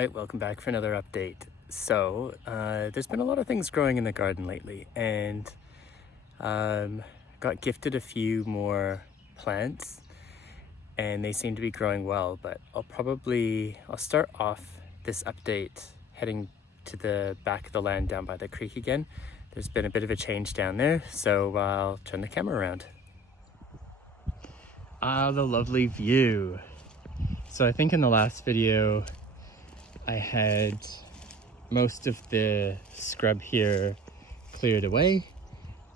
Alright, welcome back for another update. So, there's been a lot of things growing in the garden lately, and got gifted a few more plants, and they seem to be growing well, but I'll start off this update heading to the back of the land down by the creek again. There's been a bit of a change down there, so I'll turn the camera around. Ah, the lovely view. So I think in the last video, I had most of the scrub here cleared away,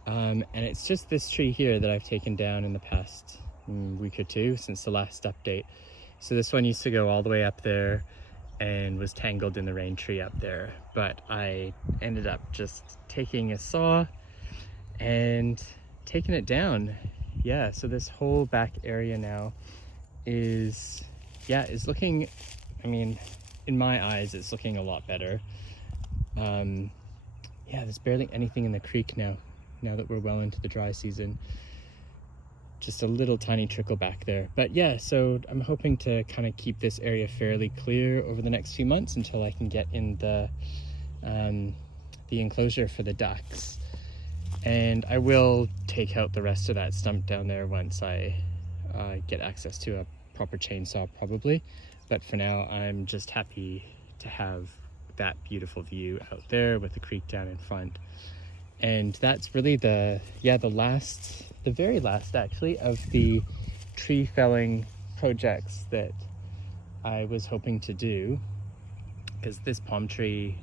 and it's just this tree here that I've taken down in the past week or two since the last update. So this one used to go all the way up there and was tangled in the rain tree up there, but I ended up just taking a saw and taking it down. Yeah, so this whole back area now is looking, I mean, in my eyes, it's looking a lot better. There's barely anything in the creek now that we're well into the dry season. Just a little tiny trickle back there. But yeah, so I'm hoping to kind of keep this area fairly clear over the next few months until I can get in the enclosure for the ducks. And I will take out the rest of that stump down there once I get access to a proper chainsaw probably. But for now, I'm just happy to have that beautiful view out there with the creek down in front. And that's really the very last actually of the tree felling projects that I was hoping to do. Because this palm tree,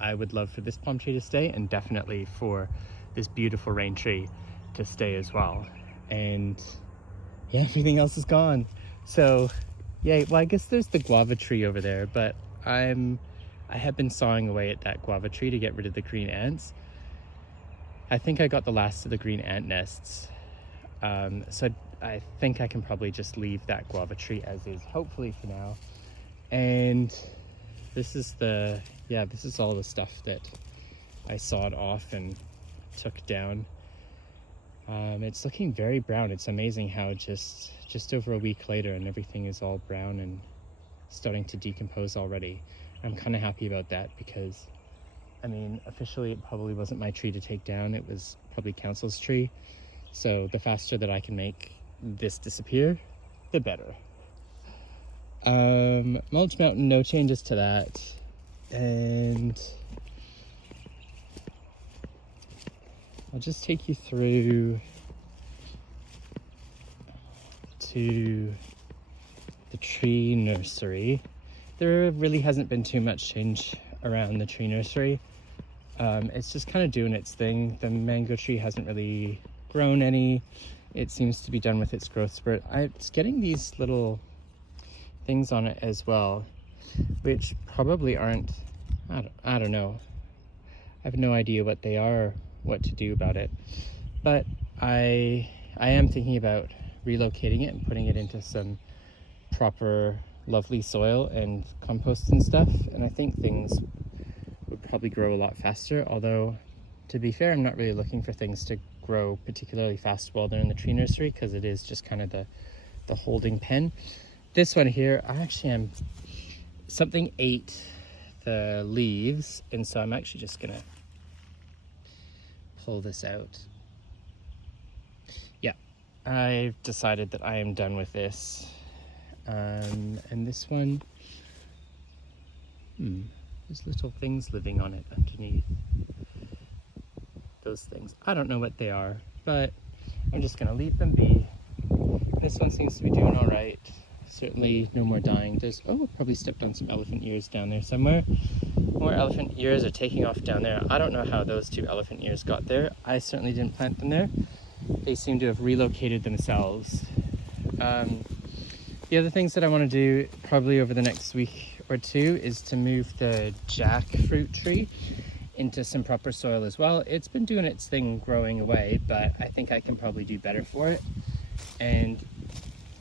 I would love for this palm tree to stay, and definitely for this beautiful rain tree to stay as well. And everything else is gone. So well, I guess there's the guava tree over there, but I have been sawing away at that guava tree to get rid of the green ants. I think I got the last of the green ant nests. So I think I can probably just leave that guava tree as is, hopefully for now. And this is all the stuff that I sawed off and took down. It's looking very brown. It's amazing how just over a week later and everything is all brown and starting to decompose already. I'm kind of happy about that because, I mean, officially it probably wasn't my tree to take down. It was probably council's tree. So the faster that I can make this disappear, the better. Mulch Mountain, no changes to that. And I'll just take you through to the tree nursery. There really hasn't been too much change around the tree nursery. It's just kind of doing its thing. The mango tree hasn't really grown any. It seems to be done with its growth spurt. It's getting these little things on it as well, which probably aren't, I don't know. I have no idea what they are, what to do about it. But I am thinking about relocating it and putting it into some proper lovely soil and compost and stuff, and I think things would probably grow a lot faster. Although, to be fair, I'm not really looking for things to grow particularly fast while they're in the tree nursery, because it is just kind of the holding pen. This one here, something ate the leaves, and so I'm actually just gonna pull this out. I've decided that I am done with this. And this one, there's little things living on it underneath. Those things, I don't know what they are, but I'm just gonna leave them be. This one seems to be doing all right. Certainly no more dying. Probably stepped on some elephant ears down there somewhere. More elephant ears are taking off down there. I don't know how those two elephant ears got there. I certainly didn't plant them there. They seem to have relocated themselves. The other things that I want to do probably over the next week or two is to move the jackfruit tree into some proper soil as well. It's been doing its thing growing away, but I think I can probably do better for it. And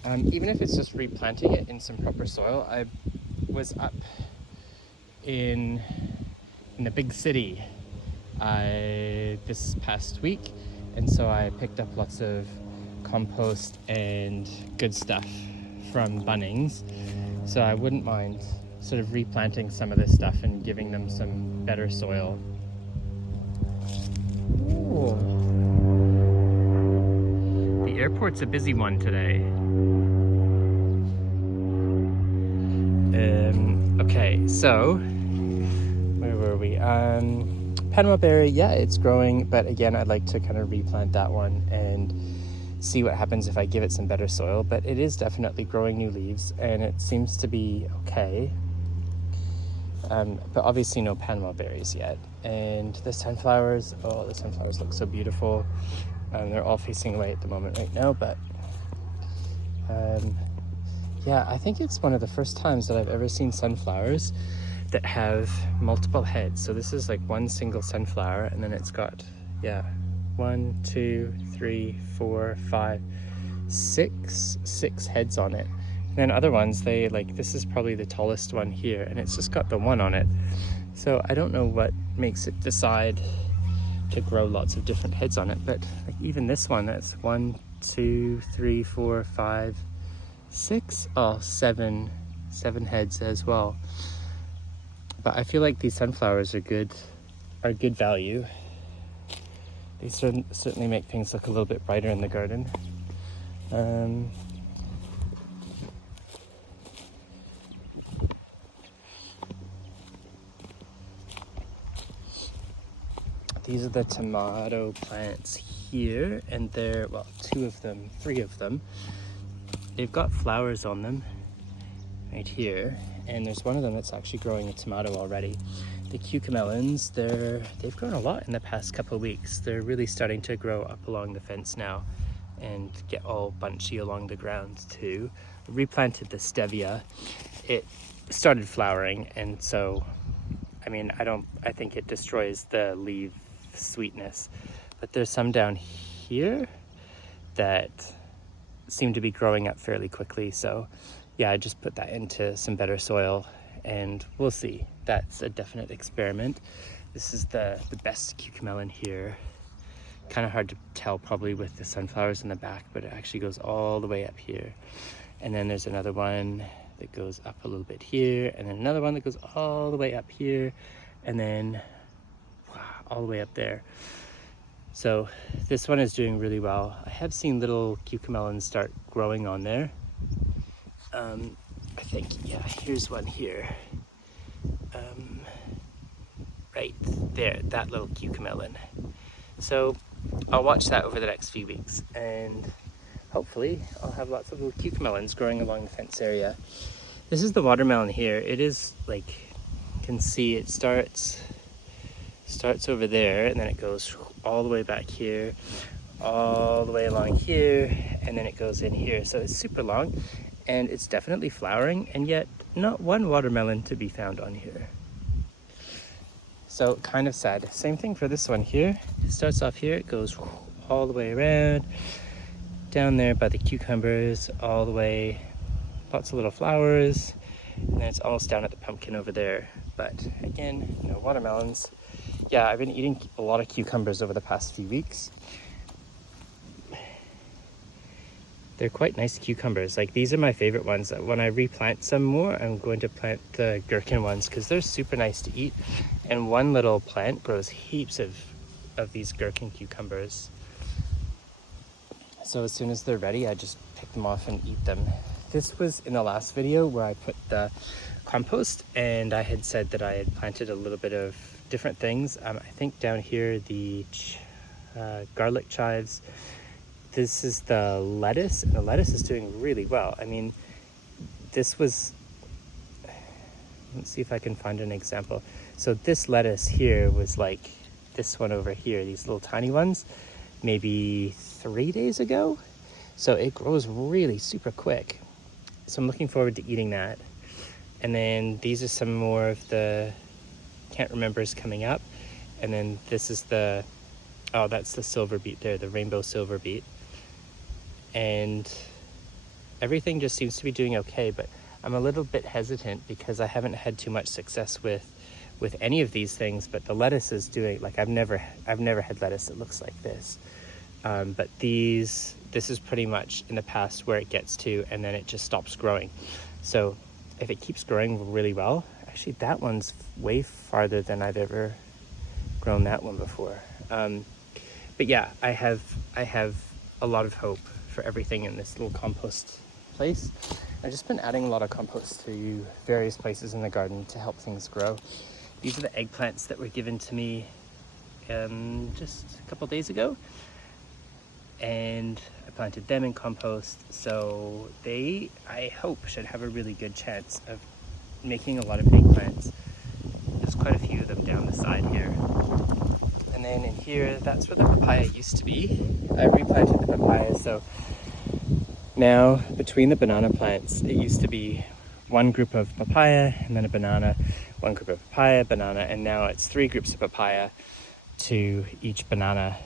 even if it's just replanting it in some proper soil, I was up in the big city this past week, and so I picked up lots of compost and good stuff from Bunnings, so I wouldn't mind sort of replanting some of this stuff and giving them some better soil. Ooh. The airport's a busy one today. Okay, so where were we? Panama berry, yeah, it's growing, but again, I'd like to kind of replant that one and see what happens if I give it some better soil. But it is definitely growing new leaves, and it seems to be okay. But obviously no Panama berries yet. And the sunflowers, oh, the sunflowers look so beautiful. They're all facing away at the moment right now, but yeah, I think it's one of the first times that I've ever seen sunflowers that have multiple heads. So this is like one single sunflower, and then it's got, yeah, 1, 2, 3, 4, 5, 6 heads on it. And then other ones, they like, this is probably the tallest one here, and it's just got the one on it. So I don't know what makes it decide to grow lots of different heads on it, but like even this one, that's 1, 2, 3, 4, 5, 6, oh, 7 heads as well. But I feel like these sunflowers are good value. They certainly make things look a little bit brighter in the garden. These are the tomato plants here, and they're, well, 2 of them, 3 of them. They've got flowers on them right here, and there's one of them that's actually growing a tomato already. The cucamelons, they've grown a lot in the past couple of weeks. They're really starting to grow up along the fence now and get all bunchy along the ground too. I replanted the stevia. It started flowering, and so, I mean, I think it destroys the leaf sweetness, but there's some down here that seem to be growing up fairly quickly. So yeah, I just put that into some better soil, and we'll see. That's a definite experiment. This is the best cucamelon here. Kind of hard to tell probably with the sunflowers in the back, but it actually goes all the way up here. And then there's another one that goes up a little bit here, and then another one that goes all the way up here, and then all the way up there. So this one is doing really well. I have seen little cucamelons start growing on there. I think, yeah, here's one here. Right there, that little cucamelon. So I'll watch that over the next few weeks, and hopefully I'll have lots of little cucamelons growing along the fence area. This is the watermelon here. It is like, you can see it starts over there, and then it goes all the way back here, all the way along here, and then it goes in here. So it's super long, and it's definitely flowering, and yet not one watermelon to be found on here. So kind of sad. Same thing for this one here. It starts off here, it goes all the way around, down there by the cucumbers, all the way, lots of little flowers, and then it's almost down at the pumpkin over there. But again, no watermelons. Yeah, I've been eating a lot of cucumbers over the past few weeks. They're quite nice cucumbers. Like, these are my favorite ones. When I replant some more, I'm going to plant the gherkin ones because they're super nice to eat. And one little plant grows heaps of these gherkin cucumbers. So as soon as they're ready, I just pick them off and eat them. This was in the last video where I put the compost, and I had said that I had planted a little bit of different things. I think down here, the garlic chives. This is the lettuce, and the lettuce is doing really well. I mean, this was, let's see if I can find an example. So this lettuce here was like this one over here, these little tiny ones, maybe 3 days ago. So it grows really super quick. So I'm looking forward to eating that. And then these are some more of the can't remembers coming up. And then this is the, oh, that's the silver beet there, the rainbow silver beet. And everything just seems to be doing okay, but I'm a little bit hesitant because I haven't had too much success with any of these things. But the lettuce is doing, like, I've never had lettuce that looks like this. But this is pretty much in the past where it gets to, and then it just stops growing. So if it keeps growing really well, actually that one's way farther than I've ever grown that one before. But yeah, I have a lot of hope for everything in this little compost place. I've just been adding a lot of compost to various places in the garden to help things grow. These are the eggplants that were given to me just a couple days ago, and I planted them in compost, so they, I hope, should have a really good chance of making a lot of eggplants. There's quite a few of them down the side here. And then in here, that's where the papaya used to be. I replanted the papaya, so now between the banana plants, it used to be one group of papaya and then a banana, one group of papaya, banana, and now it's 3 groups of papaya to each banana.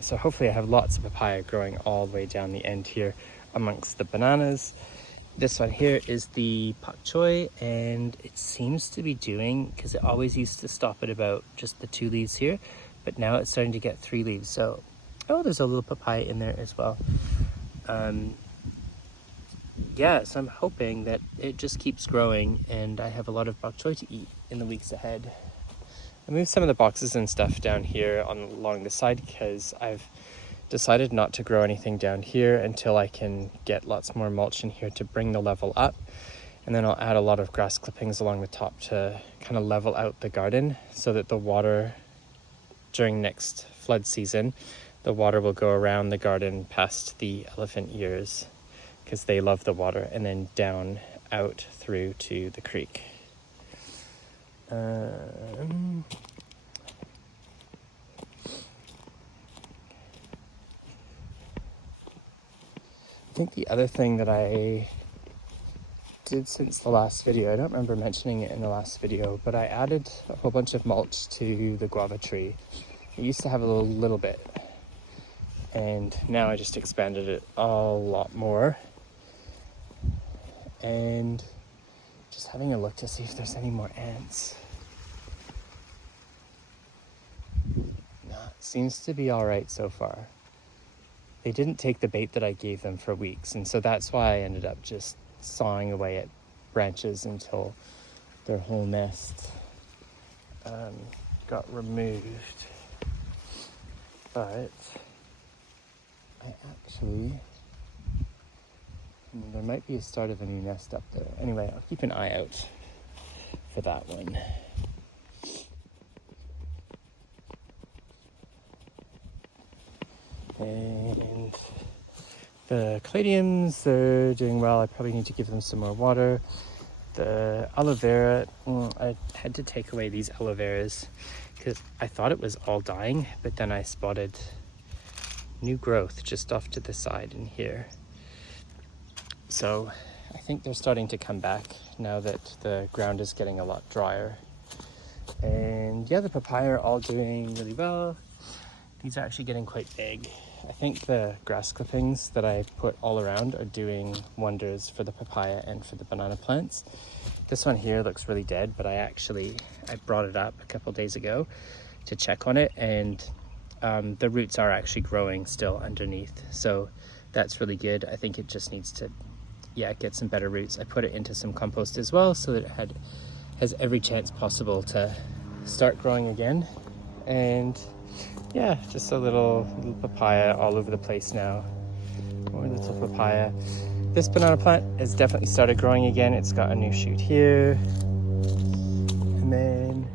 So hopefully I have lots of papaya growing all the way down the end here amongst the bananas. This one here is the pak choi, and it seems to be doing, because it always used to stop at about just the 2 leaves here, but now it's starting to get 3 leaves. So, oh, there's a little papaya in there as well. Yeah, so I'm hoping that it just keeps growing and I have a lot of bok choy to eat in the weeks ahead. I moved some of the boxes and stuff down here along the side because I've decided not to grow anything down here until I can get lots more mulch in here to bring the level up. And then I'll add a lot of grass clippings along the top to kind of level out the garden so that the water during next flood season, the water will go around the garden past the elephant ears because they love the water, and then down out through to the creek. I think the other thing that I did since the last video, I don't remember mentioning it in the last video, but I added a whole bunch of mulch to the guava tree. It used to have a little bit, and now I just expanded it a lot more. And just having a look to see if there's any more ants. No, it seems to be all right so far. They didn't take the bait that I gave them for weeks, and so that's why I ended up just sawing away at branches until their whole nest got removed. But I actually, there might be a start of a new nest up there. Anyway, I'll keep an eye out for that one. And the caladiums, they're doing well. I probably need to give them some more water. The aloe vera, I had to take away these aloe veras because I thought it was all dying, but then I spotted new growth just off to the side in here. So I think they're starting to come back now that the ground is getting a lot drier. And yeah, the papaya are all doing really well. These are actually getting quite big. I think the grass clippings that I put all around are doing wonders for the papaya and for the banana plants. This one here looks really dead, but I brought it up a couple days ago to check on it, and the roots are actually growing still underneath. So that's really good. I think it just needs to get some better roots. I put it into some compost as well so that it has every chance possible to start growing again. And yeah, just a little papaya all over the place now. More little papaya. This banana plant has definitely started growing again. It's got a new shoot here. And then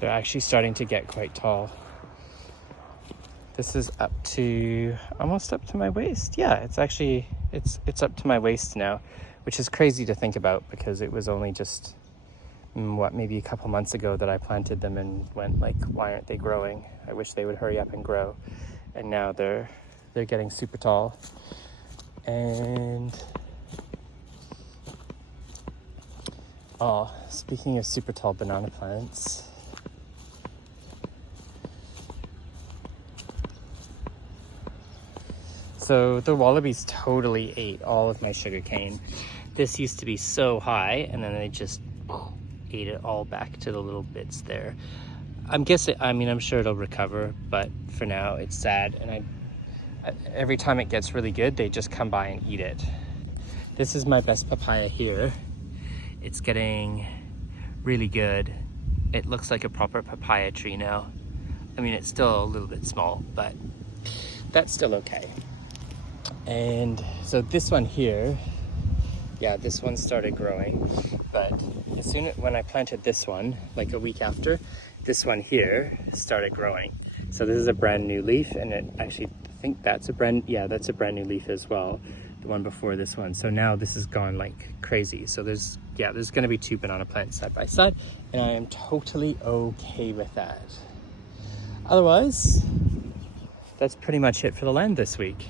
they're actually starting to get quite tall. This is almost up to my waist. Yeah, it's actually, it's up to my waist now, which is crazy to think about because it was only just, maybe a couple months ago that I planted them and went like, why aren't they growing? I wish they would hurry up and grow. And now they're getting super tall. And, speaking of super tall banana plants, so the wallabies totally ate all of my sugar cane. This used to be so high, and then they just ate it all back to the little bits there. I'm sure it'll recover, but for now it's sad. And every time it gets really good, they just come by and eat it. This is my best papaya here. It's getting really good. It looks like a proper papaya tree now. I mean, it's still a little bit small, but that's still okay. And so this one here, yeah, this one started growing, but as soon as when I planted this one, like a week after, this one here started growing. So this is a brand new leaf, and it actually, I think that's a brand new leaf as well, the one before this one. So now this has gone like crazy. So there's gonna be 2 banana plants side by side, and I am totally okay with that. Otherwise, that's pretty much it for the land this week.